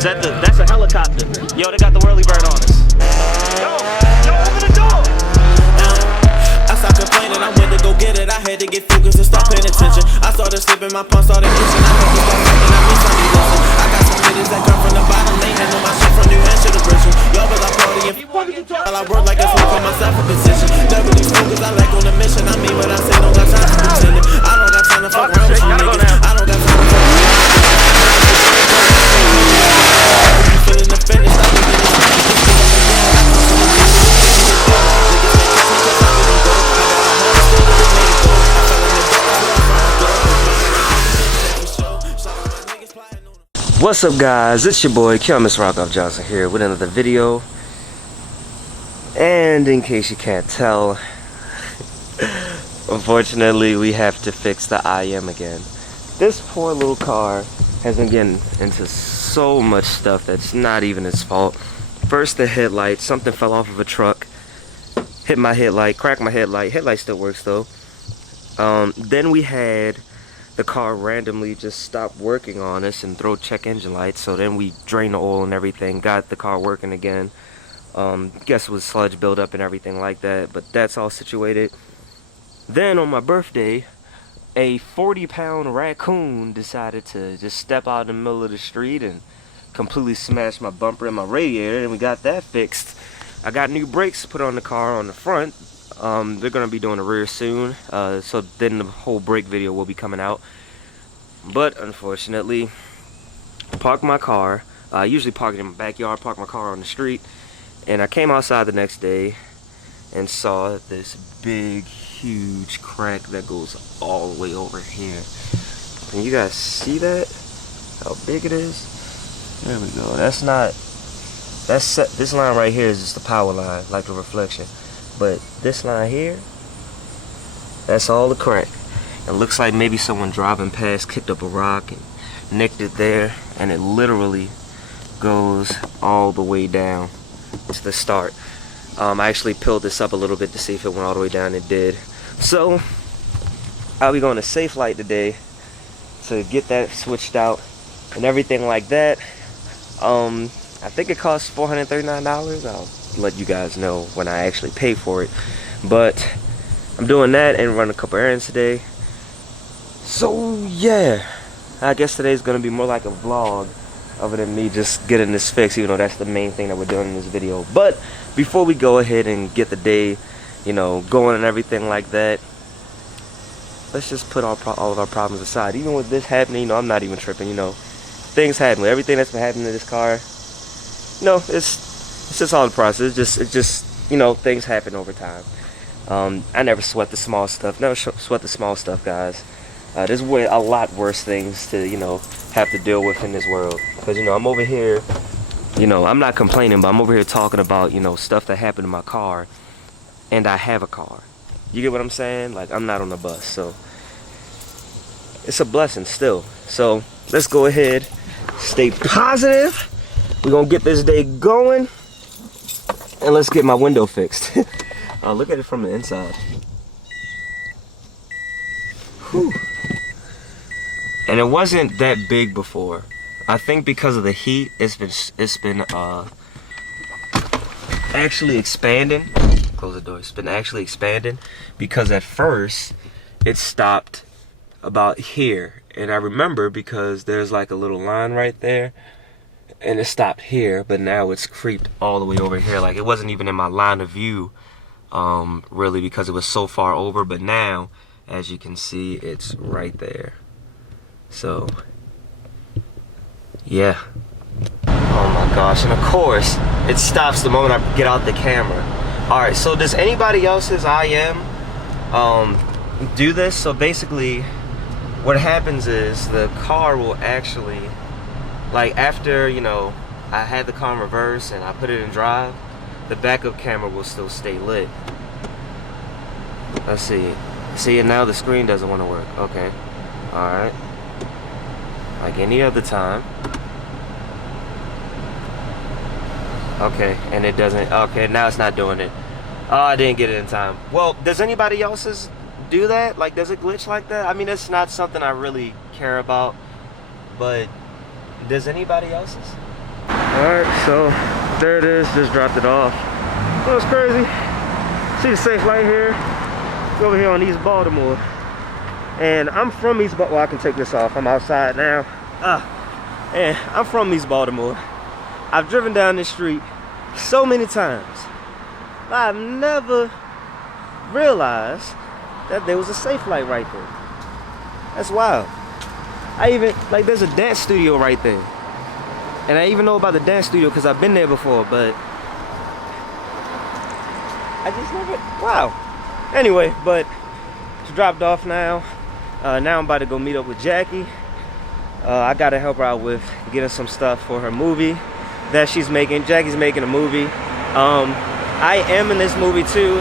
Is that that's a helicopter. Yo, they got the whirly bird on us. Yo, open the door. I stopped complaining, I went to go get it. I had to get focused and start paying attention. I started slipping, my palms started itching. I had to start thinking, I miss something listen. I got some niggas that come from the bottom, they handle my shit from New Hampshire to Bristol. Y'all but I party and while I work like a fool, put myself in position. Never these focus, I like on the mission. I mean what I say, don't got time for pretending. I don't got time to fuck around with you niggas. I don't got time to fuck around. Feeling the finish, I be getting What's up, guys? It's your boy Mr.Rockoff Johnson here with another video. And in case you can't tell, unfortunately we have to fix the IM again. This poor little car has been getting into so much stuff that's not even its fault. First the headlight, something fell off of a truck, hit my headlight, cracked my headlight. Headlight still works though. Then we had the car randomly just stopped working on us and throw check engine lights, so then we drained the oil and everything, got the car working again. Guess it was sludge buildup and everything like that, but that's all situated. Then on my birthday, a 40-pound raccoon decided to just step out in the middle of the street and completely smash my bumper and my radiator, and we got that fixed. I got new brakes put on the car on the front. They're gonna be doing the rear soon, so then the whole brake video will be coming out. But unfortunately, I parked my car. I usually park it in my backyard, park my car on the street, and I came outside the next day and saw this big, huge crack that goes all the way over here. Can you guys see that? How big it is? There we go. This line right here is just the power line, like the reflection. But this line here, that's all the crack. It looks like maybe someone driving past kicked up a rock and nicked it there, and it literally goes all the way down to the start. I actually peeled this up a little bit to see if it went all the way down. It did. So I'll be going to Safe Light today to get that switched out and everything like that. I think it costs $439. I'll let you guys know when I actually pay for it, but I'm doing that and running a couple errands today. So yeah, I guess today's gonna be more like a vlog other than me just getting this fixed, even though that's the main thing that we're doing in this video. But before we go ahead and get the day, you know, going and everything like that, let's just put all of our problems aside. Even with this happening, you know, I'm not even tripping. You know, things happen. Everything that's been happening to this car, you know, it's just all the process. It's just, you know, things happen over time. I never sweat the small stuff. Never sweat the small stuff, guys. There's a lot worse things to, you know, have to deal with in this world. Because, you know, I'm over here, you know, I'm not complaining, but I'm over here talking about, you know, stuff that happened to my car. And I have a car. You get what I'm saying? Like, I'm not on the bus. So it's a blessing still. So let's go ahead, stay positive. We're going to get this day going. And let's get my window fixed. Look at it from the inside. Whew. And it wasn't that big before. I think because of the heat, it's been actually expanding. Close the door. It's been actually expanding because at first it stopped about here, and I remember because there's like a little line right there. And it stopped here, but now it's creeped all the way over here. Like, it wasn't even in my line of view, really, because it was so far over. But now, as you can see, it's right there. So, yeah. Oh my gosh, and of course, it stops the moment I get out the camera. Alright, so does anybody else's IM do this? So basically, what happens is the car will actually, like, after, you know, I had the car in reverse and I put it in drive, the backup camera will still stay lit. Let's see. See, and now the screen doesn't want to work. Okay. Alright. Like any other time. Okay, and it doesn't. Okay, now it's not doing it. Oh, I didn't get it in time. Well, does anybody else's do that? Like, does it glitch like that? I mean, it's not something I really care about, but does anybody else's? Alright, so there it is, just dropped it off. It was crazy. See the safe light here? It's over here on East Baltimore. And I'm from East Baltimore. Well, I can take this off. I'm outside now. And I'm from East Baltimore. I've driven down this street so many times. I've never realized that there was a safe light right there. That's wild. I even, like, there's a dance studio right there. And I even know about the dance studio because I've been there before, but I just never, wow. Anyway, but it's dropped off now. Now I'm about to go meet up with Jackie. I gotta help her out with getting some stuff for her movie that she's making. Jackie's making a movie. I am in this movie too,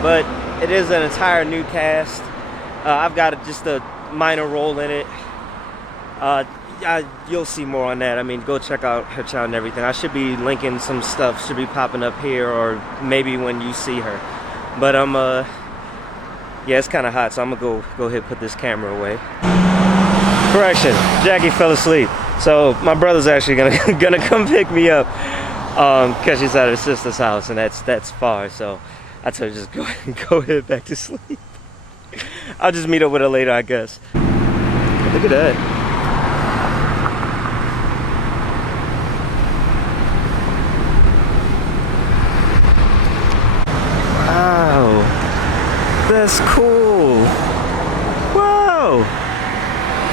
but it is an entire new cast. I've got just a minor role in it. You'll see more on that. I mean, go check out her channel and everything. I should be linking some stuff, should be popping up here, or maybe when you see her. But yeah, it's kind of hot, so I'm gonna go ahead and put this camera away. Correction, Jackie fell asleep, so my brother's actually gonna come pick me up, cause she's at her sister's house, and that's far. So I told her just go ahead back to sleep. I'll just meet up with her later, I guess. Look at that. That's cool. Wow.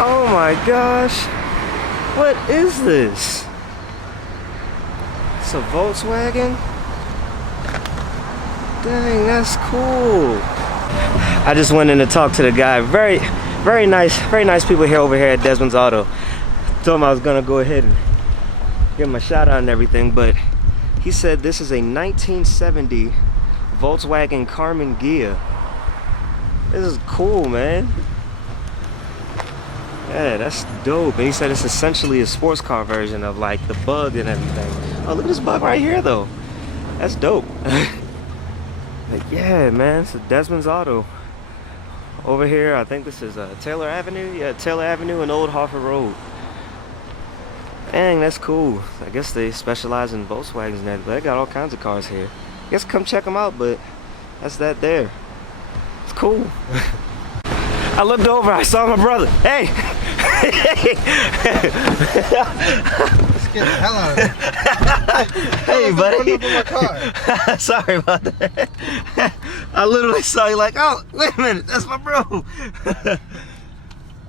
Oh my gosh. What is this? It's a Volkswagen? Dang, that's cool. I just went in to talk to the guy. Very nice people here over here at Desmond's Auto. Told him I was gonna go ahead and give him a shout out and everything, but he said this is a 1970 Volkswagen Carmen Ghia. This is cool, man. Yeah, that's dope. And he said it's essentially a sports car version of like the Bug and everything. Oh, look at this Bug right here though. That's dope. Like, yeah, man, it's a Desmond's Auto. Over here, I think this is Taylor Avenue. Yeah, Taylor Avenue and Old Hartford Road. Dang, that's cool. I guess they specialize in Volkswagens and that, but they got all kinds of cars here. I guess come check them out, but that's that there. It's cool. I looked over, I saw my brother. Hey! Let's get the hell out of here. Hey, buddy. My car. Sorry about that. I literally saw you like, oh, wait a minute, that's my bro.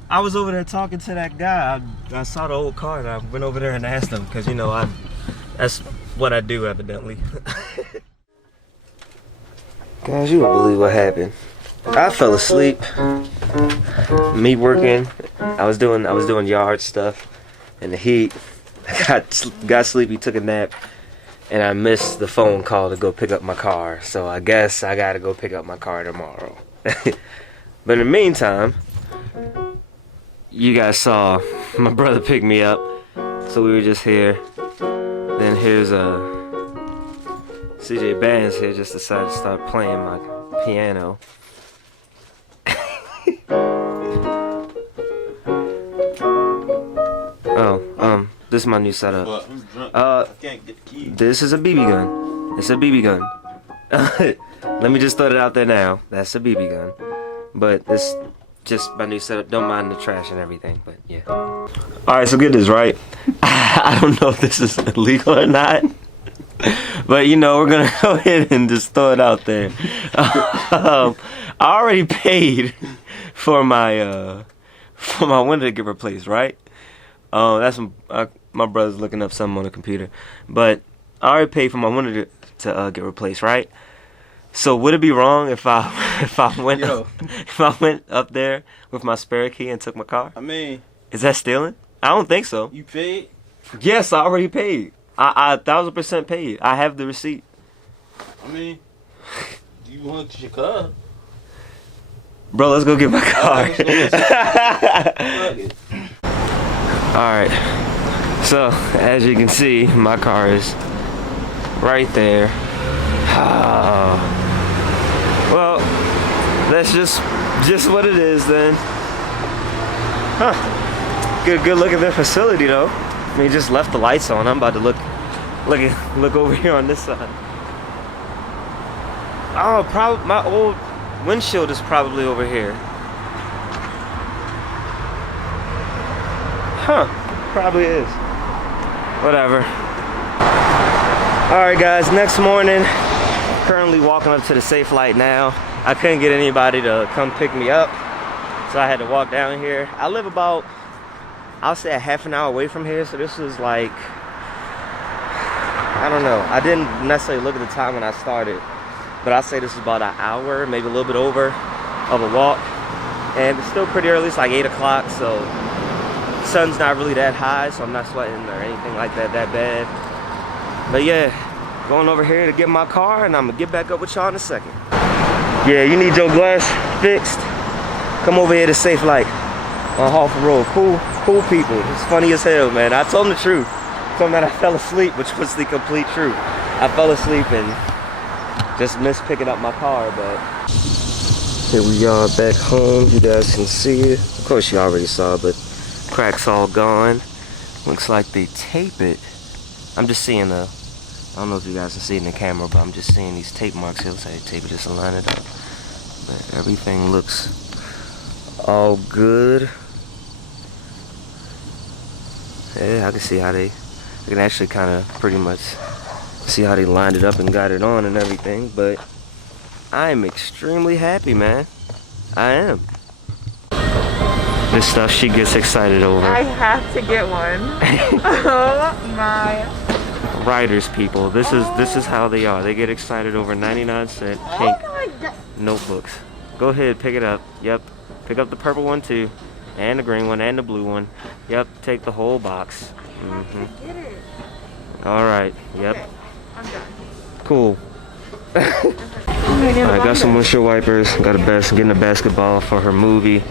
I was over there talking to that guy. I saw the old car and I went over there and asked him, because, you know, that's what I do, evidently. Guys, you won't believe what happened. I fell asleep. Me working. I was doing yard stuff in the heat. I got sleepy, took a nap, and I missed the phone call to go pick up my car. So I guess I gotta go pick up my car tomorrow. But in the meantime, you guys saw my brother pick me up. So we were just here. Then here's CJ Bands here just decided to start playing my piano. This is my new setup. I can't get the key. This is a BB gun. It's a BB gun. Let me just throw it out there now. That's a BB gun. But this just my new setup. Don't mind the trash and everything, but yeah. Alright, so get this right. I don't know if this is illegal or not. But you know, we're gonna go ahead and just throw it out there. I already paid for my window to get replaced, right? That's my brother's looking up something on the computer, but I already paid for my window to get replaced, right? So would it be wrong if I went up there with my spare key and took my car? I mean, is that stealing? I don't think so. you paid? Yes, I already paid. I 1000% paid. I have the receipt. I mean, do you want your car? Bro, let's go get my car. Alright, so as you can see, my car is right there. Well, that's just what it is then. Huh. Good look at their facility though. I mean, just left the lights on. I'm about to look Look over here on this side. Oh, probably my old windshield is probably over here. Huh, probably is. Whatever. Alright guys, next morning, currently walking up to the safe light now. I couldn't get anybody to come pick me up, so I had to walk down here. I live about, I'll say a half an hour away from here, so this was like, I don't know. I didn't necessarily look at the time when I started, but I'll say this is about an hour, maybe a little bit over of a walk. And it's still pretty early, it's like 8 o'clock, so the sun's not really that high, so I'm not sweating or anything like that bad. But yeah, going over here to get my car, and I'm gonna get back up with y'all in a second. Yeah, you need your glass fixed? Come over here to Safe Light on Harford Road. Cool people. It's funny as hell, man. I told them the truth. Told them that I fell asleep, which was the complete truth. I fell asleep and just missed picking up my car, but here we are back home. You guys can see it. Of course you already saw, but crack's all gone. Looks like they tape it. I'm just seeing I don't know if you guys can see it in the camera, but I'm just seeing these tape marks here. Looks like they tape it just to line it up. But everything looks all good. Yeah, I can see how I can actually kind of pretty much see how they lined it up and got it on and everything. But I am extremely happy, man. I am. This stuff she gets excited over. I have to get one. Oh my. Writers, people. This is how they are. They get excited over 99-cent pink notebooks. Go ahead, pick it up. Yep. Pick up the purple one too. And the green one and the blue one. Yep, take the whole box. Get it. Alright, yep. Okay, I'm done. Cool. I got some windshield wipers, getting a basketball for her movie.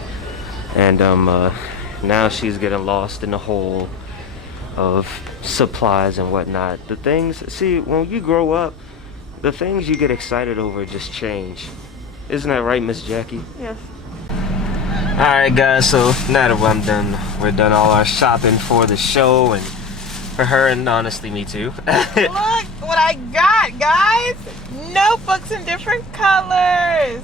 And now she's getting lost in the hole of supplies and whatnot. The things, see, when you grow up, the things you get excited over just change. Isn't that right, Miss Jackie? Yes. Alright guys, so now that we're done all our shopping for the show and for her, and honestly me too. Look what I got, guys! Notebooks in different colors.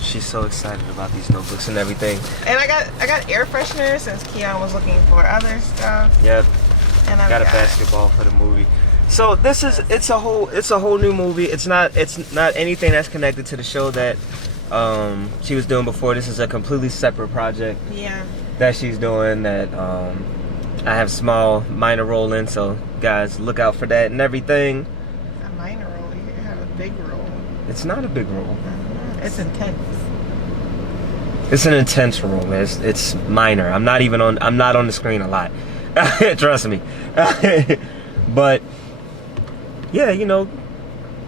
She's so excited about these notebooks and everything. And I got air fresheners since Keon was looking for other stuff. Yep. And I got a basketball for the movie. So it's a whole new movie. It's not anything that's connected to the show that she was doing before. This is a completely separate project. Yeah. That she's doing that I have small minor role in, so guys look out for that and everything. A minor role, you have a big role. It's not a big role. It's intense. It's an intense role, man. It's minor. I'm not on the screen a lot. Trust me. But yeah, you know,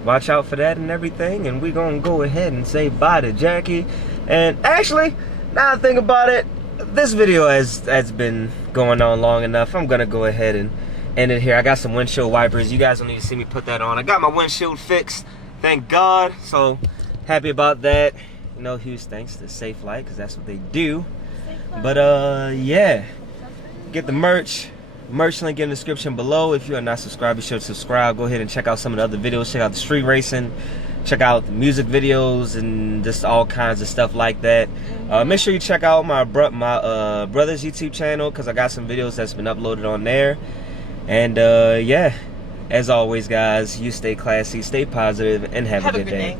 watch out for that and everything, and we're gonna go ahead and say bye to Jackie. And actually, now I think about it, this video has been going on long enough. I'm gonna go ahead and end it here. I got some windshield wipers. You guys don't need to see me put that on. I got my windshield fixed, thank God. So happy about that. You know, huge thanks to Safe Light, because that's what they do. But yeah, get the merch link in the description below. If you are not subscribed, be sure to subscribe. Go ahead and check out some of the other videos. Check out the street racing, check out the music videos, and just all kinds of stuff like that. Make sure you check out my brother's YouTube channel, because I got some videos that's been uploaded on there. And yeah, as always guys, you stay classy, stay positive, and have a good day.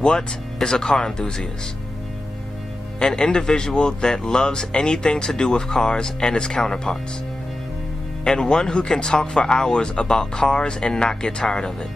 What is a car enthusiast? An individual that loves anything to do with cars and its counterparts, and one who can talk for hours about cars and not get tired of it.